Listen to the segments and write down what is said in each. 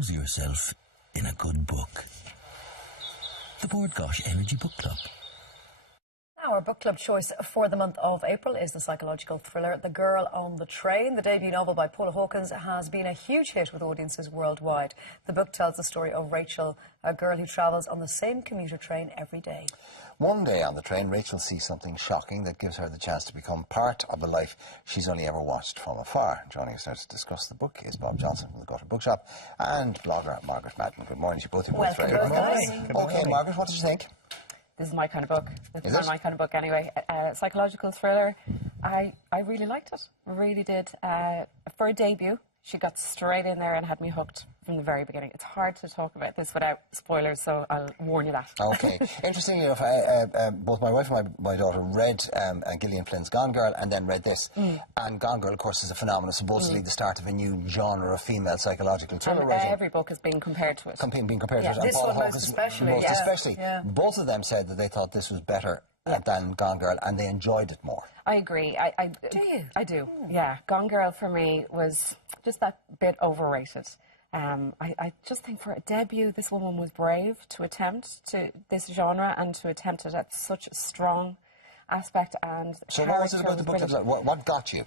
Lose yourself in a good book. The Board Gosh Energy Book Club. Our book club choice for the month of April is the psychological thriller The Girl on the Train. The debut novel by Paula Hawkins has been a huge hit with audiences worldwide. The book tells the story of Rachel, a girl who travels on the same commuter train every day. One day on the train, Rachel sees something shocking that gives her the chance to become part of a life she's only ever watched from afar. Joining us now to discuss the book is Bob Johnson from the Gutter Bookshop and blogger Margaret Madden. Good morning to you both. Welcome, guys. Okay, Margaret, what did you think? This is my kind of book. This is my kind of book anyway. Psychological thriller. I really liked it. Really did. For a debut, she got straight in there and had me hooked from the very beginning. It's hard to talk about this without spoilers, so I'll warn you that. Okay. Interestingly enough, both my wife and my daughter read Gillian Flynn's Gone Girl and then read this. And Gone Girl, of course, is a phenomenon, supposedly the start of a new genre of female psychological thriller writing. Every book is being compared to it. Being compared to it. This one most especially. Both of them said that they thought this was better than Gone Girl, and they enjoyed it more. I agree. Do you? I do, yeah. Gone Girl for me was just that bit overrated. I just think for a debut, this woman was brave to attempt to this genre and to attempt it at such a strong aspect. And so what was it about the book that, what got you?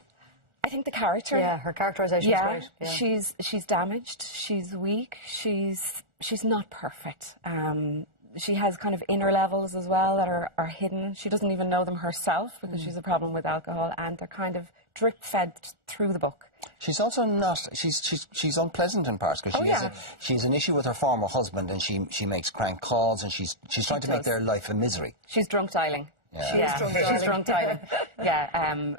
I think the character. Yeah, her characterisation is great. Yeah. She's damaged, she's weak, she's not perfect. She has kind of inner levels as well that are hidden. She doesn't even know them herself because she's a problem with alcohol, and they're kind of drip-fed through the book. She's also not. She's unpleasant in parts because she's an issue with her former husband, and she makes crank calls, and she's trying to make their life a misery. She's drunk dialing. Yeah. She's drunk dialing. Yeah,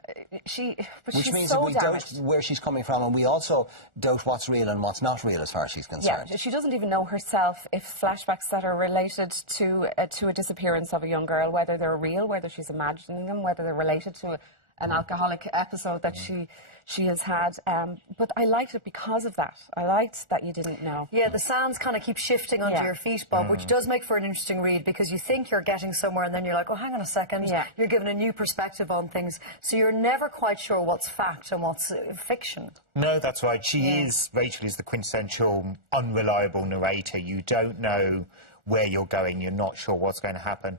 which means so that we doubt where she's coming from, and we also doubt what's real and what's not real as far as she's concerned. Yeah, she doesn't even know herself if flashbacks that are related to a disappearance of a young girl, whether they're real, whether she's imagining them, whether they're related to an alcoholic episode that she has had. But I liked it because of that. I liked that you didn't know. Yeah, the sands kind of keep shifting under your feet, Bob, which does make for an interesting read because you think you're getting somewhere and then you're like, oh, hang on a second. Yeah. You're given a new perspective on things. So you're never quite sure what's fact and what's fiction. No, that's right. Rachel is the quintessential unreliable narrator. You don't know where you're going. You're not sure what's going to happen.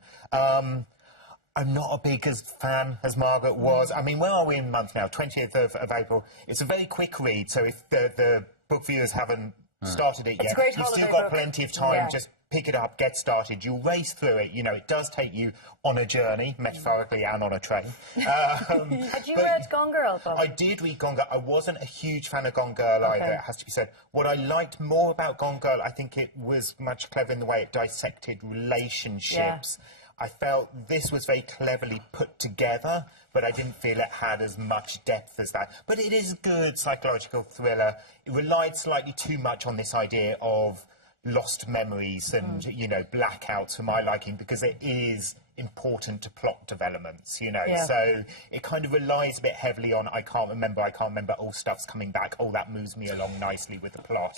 I'm not a big fan as Margaret was. I mean, where are we in the month now? 20th of April. It's a very quick read, so if the book viewers haven't started it yet, you've still got plenty of time. Yeah. Just pick it up, get started. You'll race through it. You know, it does take you on a journey, metaphorically and on a train. Had you read Gone Girl, Bob? I did read Gone Girl. I wasn't a huge fan of Gone Girl either, it has to be said. What I liked more about Gone Girl, I think it was much clever in the way it dissected relationships. Yeah. I felt this was very cleverly put together, but I didn't feel it had as much depth as that. But it is a good psychological thriller. It relied slightly too much on this idea of lost memories and, you know, blackouts for my liking, because it is important to plot developments, you know. So it kind of relies a bit heavily on I can't remember, oh, stuff's coming back, oh, that moves me along nicely with the plot.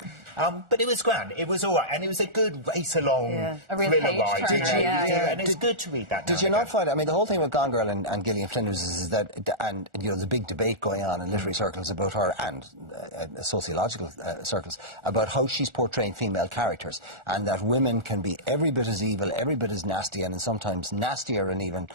But it was grand, it was all right, and it was a good race-along thriller ride, and it's good to read that now. Did you not find, I mean, the whole thing with Gone Girl and Gillian Flynn is that, and, you know, the big debate going on in literary circles about her, and sociological circles, about how she's portraying female characters, and that women can be every bit as evil, every bit as nasty, and sometimes nastier and even,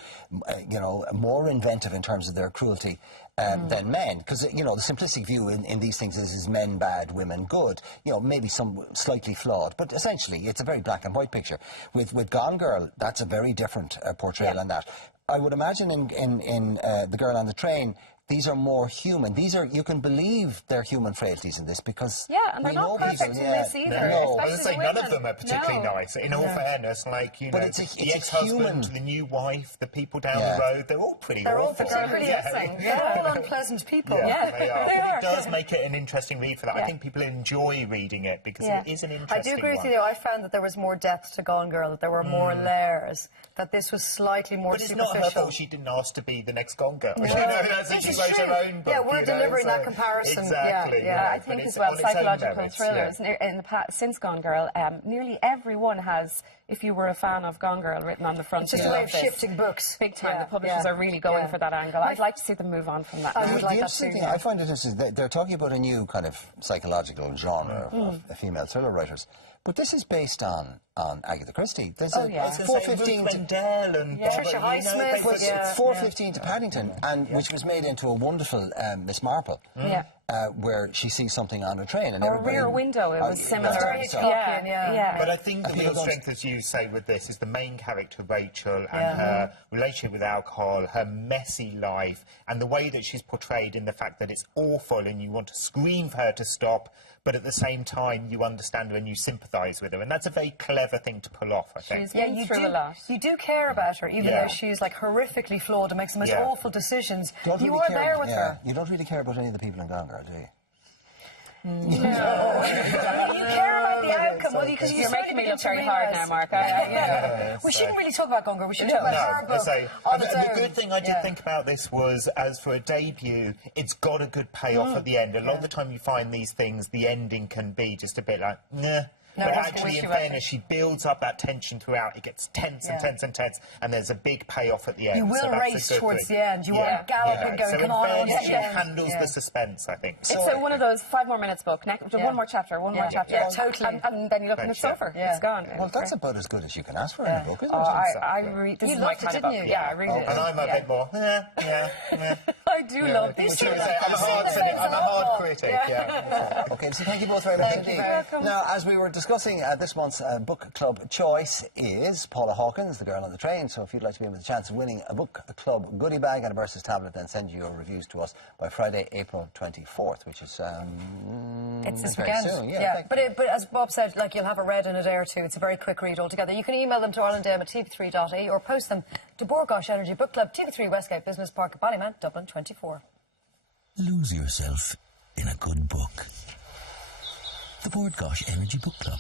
you know, more inventive in terms of their cruelty than men. Because, you know, the simplistic view in these things is men bad, women good. You know, maybe some slightly flawed, but essentially it's a very black and white picture. With Gone Girl, that's a very different portrayal on that. I would imagine in The Girl on the Train, these are more human. These are, you can believe they're human frailties in this because and they're not perfect in this either. No, I would say none of them are particularly nice. In all fairness, like, you know, the ex-husband, the new wife, the people down the road, they're all pretty awful. They're pretty They're all unpleasant people. Yeah, they are. But it does make it an interesting read for that. I think people enjoy reading it because it is an interesting one. I do agree with you, though. I found that there was more depth to Gone Girl, that there were more layers, that this was slightly more superficial. But it's not her fault she didn't ask to be the next Gone Girl. You know, that's is wrote true. her own book. Yeah, we're you know, delivering so- that comparison. Exactly. Yeah. I but think it's as well, on its own psychological merits, thrillers in the past, since Gone Girl, nearly everyone has, if you were a fan of Gone Girl, written on the front. It's just a way of shifting books. Big time. Yeah, The publishers are really going for that angle. I'd like to see them move on from that. I now. would The like that interesting too, thing yeah. I find it is that they're talking about a new kind of psychological genre of female thriller writers. But this is based on Agatha Christie. There's a yeah. 4:15 to Rendell and Patricia Highsmith. Well, Yeah. 4:15 to Paddington, and which was made into a wonderful Miss Marple, Yeah. where she sees something on a train, and Or everybody- Rear Window, it was similar. that's Very right, so- Hitchcockian, yeah. But I think the people real don't- strength, as you say, with this is the main character, Rachel, and her relationship with alcohol, her messy life, and the way that she's portrayed in the fact that it's awful and you want to scream for her to stop, but at the same time you understand her and you sympathise with her. And that's a very clever thing to pull off, I think. She's been through a lot. You do care about her, even Yeah. though she's like horrifically flawed and makes the most Yeah. awful decisions. Don't You really are care- there with yeah, her. You don't really care about any of the people in Gone Girl, do you? You care about the outcome, well, because You're making me look very hard now, Mark. We shouldn't really talk about Gone Girl. We should talk about her book So, on the its own. good thing I did think about this was, as for a debut, it's got a good payoff at the end. A lot of the time you find these things, the ending can be just a bit like, nah. No, but that's actually, in wishy-washy. fairness, she builds up that tension throughout. It gets tense and Yeah. tense and tense, and there's a big payoff at the end. You will so that's a race good towards thing. the end. You want to gallop and go, So come in on, fairness, on she the end. handles Yeah. the suspense, I think. It's one of those 5 more minutes book. Yeah. One more chapter, one more Yeah. chapter. Yeah, totally. And then you look and it's Friendship. over. Yeah. It's gone. Well, that's about as good as you can ask for in a book, isn't it? This You is my loved it, kind of didn't book. you? Yeah, I really did. And I'm a bit more, yeah. I do love these You've things. seen I'm a hard the things I'm a that hard I've critic, got. yeah. Okay, so thank you both very much Thank you. indeed. You're welcome. Now, as we were discussing, this month's book club choice is Paula Hawkins, The Girl on the Train. So if you'd like to be in with a chance of winning a book club goodie bag and a Versus tablet, then send your reviews to us by Friday, April 24th, which is It's this very weekend. soon. Yeah. But as Bob said, like, you'll have it read in a day or two. It's a very quick read altogether. You can email them to irelanddame@tv3.ie or post them to Bookclub Energy Book Club, TV3 Westgate Business Park, Ballymount, Dublin 24. Lose yourself in a good book. The Bookclub Energy Book Club.